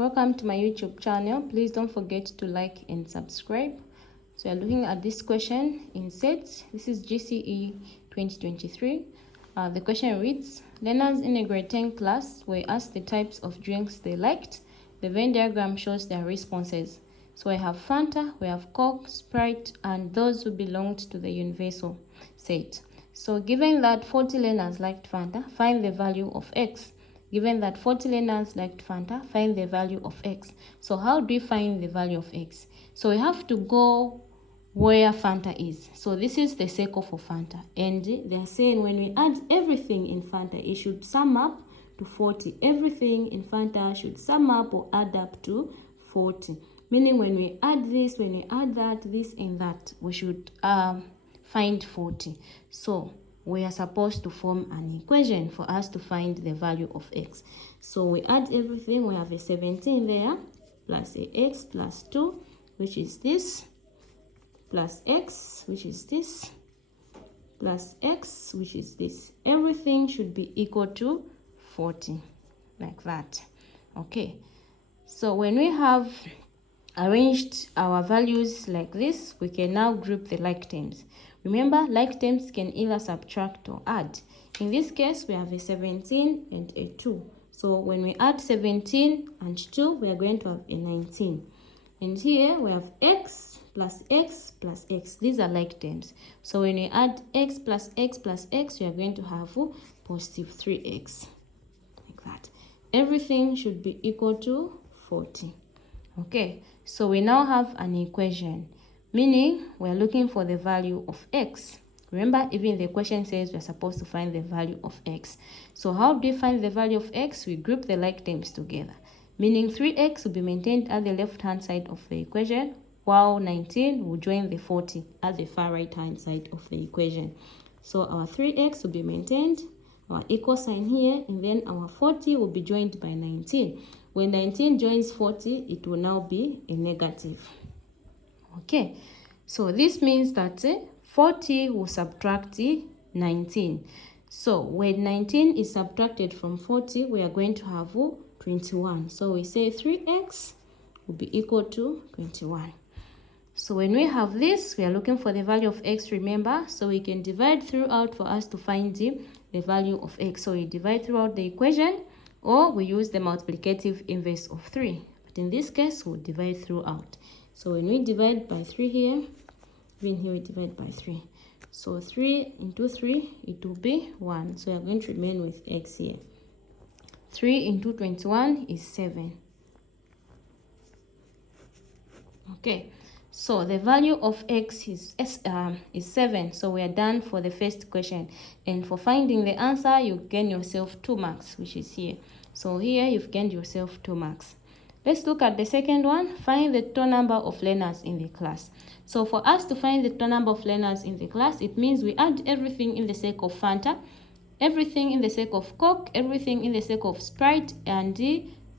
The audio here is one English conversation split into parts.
Welcome to my YouTube channel. Please don't forget to like and subscribe. So we are looking at this question in sets. This is GCE 2023. The question reads, learners in a grade 10 class were asked the types of drinks they liked. The Venn diagram shows their responses. So I have Fanta, we have Coke, Sprite, and those who belonged to the universal set. So given that 40 learners liked Fanta, find the value of X. Given that 40 learners liked Fanta, find the value of X. So how do we find the value of X? So we have to go where Fanta is. So this is the circle for Fanta. And they're saying when we add everything in Fanta, it should sum up to 40. Everything in Fanta should sum up or add up to 40. Meaning when we add this, when we add that, this and that, we should find 40. So we are supposed to form an equation for us to find the value of X. So we add everything. We have a 17 there, plus a X plus 2, which is this, plus X, which is this, plus X, which is this. Everything should be equal to 40, like that. Okay, so when we have arranged our values like this, we can now group the like terms. Remember, like terms can either subtract or add. In this case, we have a 17 and a 2. So when we add 17 and 2, we are going to have a 19. And here we have X plus X plus X. These are like terms. So when we add X plus X plus X, we are going to have positive 3X. Like that. Everything should be equal to 40. Okay, so we now have an equation, meaning we're looking for the value of X. Remember, even the question says we're supposed to find the value of X. So how do we find the value of X? We group the like terms together, meaning 3X will be maintained at the left-hand side of the equation, while 19 will join the 40 at the far right-hand side of the equation. So our 3X will be maintained, our equal sign here, and then our 40 will be joined by 19. When 19 joins 40, it will now be a negative. Okay, so this means that 40 will subtract 19. So when 19 is subtracted from 40, we are going to have 21. So we say 3X will be equal to 21. So when we have this, we are looking for the value of X, remember? So we can divide throughout for us to find the value of X. So we divide throughout the equation, or we use the multiplicative inverse of 3. But in this case, we'll divide throughout. So when we divide by 3 here, even here we divide by 3. So 3 into 3, it will be 1. So we are going to remain with X here. 3 into 21 is 7. Okay, so the value of X is 7. So we are done for the first question. And for finding the answer, you gain yourself 2 marks, which is here. So here you've gained yourself 2 marks. Let's look at the second one. Find the total number of learners in the class. So for us to find the total number of learners in the class, it means we add everything in the sake of Fanta, everything in the sake of Coke, everything in the sake of Sprite, and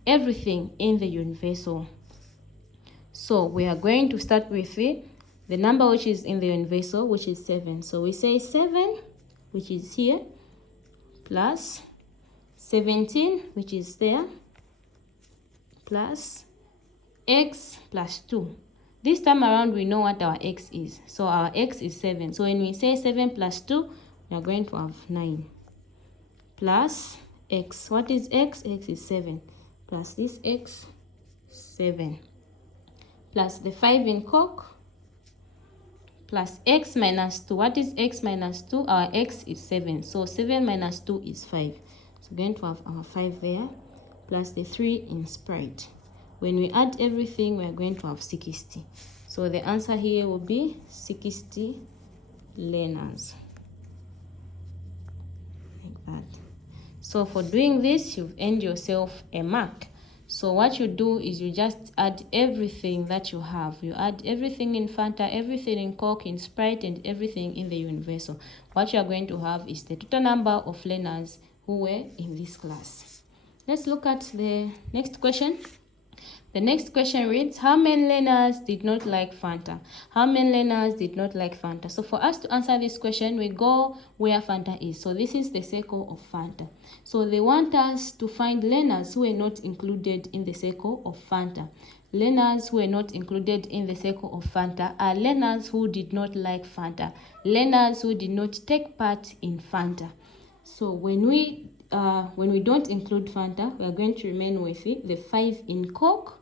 everything in the universal. So we are going to start with the number which is in the universal, which is 7. So we say 7, which is here, plus 17, which is there, plus X plus 2. This time around, we know what our X is. So our X is 7. So when we say 7 plus 2, we are going to have 9. Plus X. What is X? X is 7. Plus this X, 7. Plus the 5 in Coke. Plus X minus 2. What is X minus 2? Our X is 7. So 7 minus 2 is 5. So we're going to have our 5 there. Plus the 3 in Sprite. When we add everything, we are going to have 60. So the answer here will be 60 learners. Like that. So for doing this, you've earned yourself a mark. So what you do is you just add everything that you have. You add everything in Fanta, everything in Coke, in Sprite, and everything in the universal. What you are going to have is the total number of learners who were in this class. Let's look at the next question. The next question reads, how many learners did not like Fanta? How many learners did not like Fanta? So for us to answer this question, we go where Fanta is. So this is the circle of Fanta. So they want us to find learners who are not included in the circle of Fanta. Learners who are not included in the circle of Fanta are learners who did not like Fanta. Learners who did not take part in Fanta. So when we don't include Fanta, we are going to remain with it, the 5 in Coke,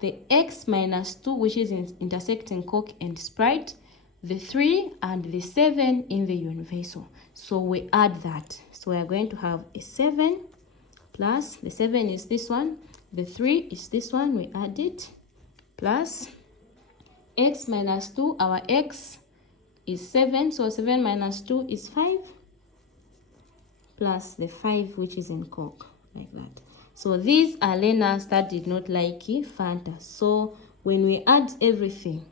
the X minus 2, which is intersecting Coke and Sprite, the 3 and the 7 in the universal. So we add that. So we are going to have a 7 plus, the 7 is this one, the 3 is this one, we add it, plus X minus 2, our X is 7, so 7 minus 2 is 5, plus the 5 which is in Coke, like that. So these are learners that did not like Fanta. So when we add everything,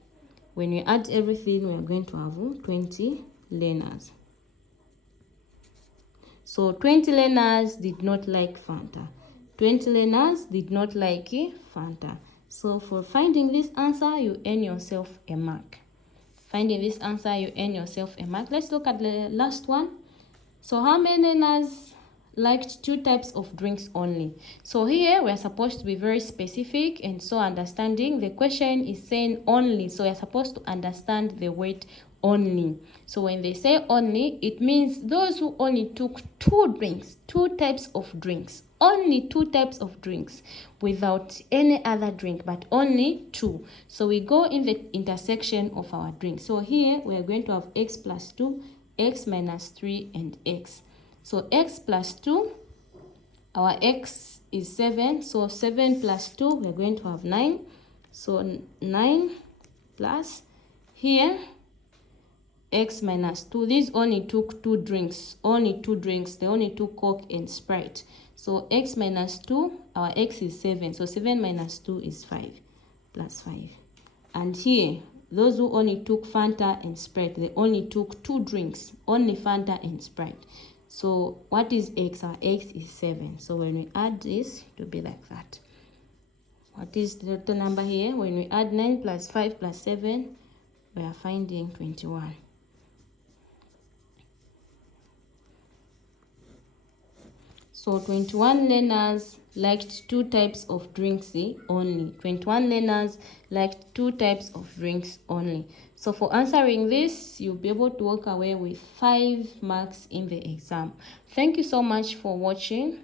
we are going to have 20 learners. So 20 learners did not like Fanta. 20 learners did not like Fanta. So for finding this answer, you earn yourself a mark. Finding this answer, you earn yourself a mark. Let's look at the last one. So how many learners liked 2 types of drinks only? So here we're supposed to be very specific and so understanding. The question is saying only, so you're supposed to understand the word only. So when they say only, it means those who only took 2 drinks, 2 types of drinks, only 2 types of drinks without any other drink, but only 2. So we go in the intersection of our drinks. So here we are going to have X plus 2, X minus 3, and X. So X plus 2, our X is 7, so 7 plus 2, we're going to have 9. So 9 plus, here, X minus 2. These only took 2 drinks, they only took Coke and Sprite. So X minus 2, our X is 7, so 7 minus 2 is 5, plus 5. And here, those who only took Fanta and Sprite, they only took 2 drinks, only Fanta and Sprite. So what is X? Our X is 7. So when we add this, it will be like that. What is the total number here? When we add 9 plus 5 plus 7, we are finding 21. So 21 learners liked 2 types of drinks only. 21 learners liked 2 types of drinks only. So for answering this, you'll be able to walk away with 5 marks in the exam. Thank you so much for watching.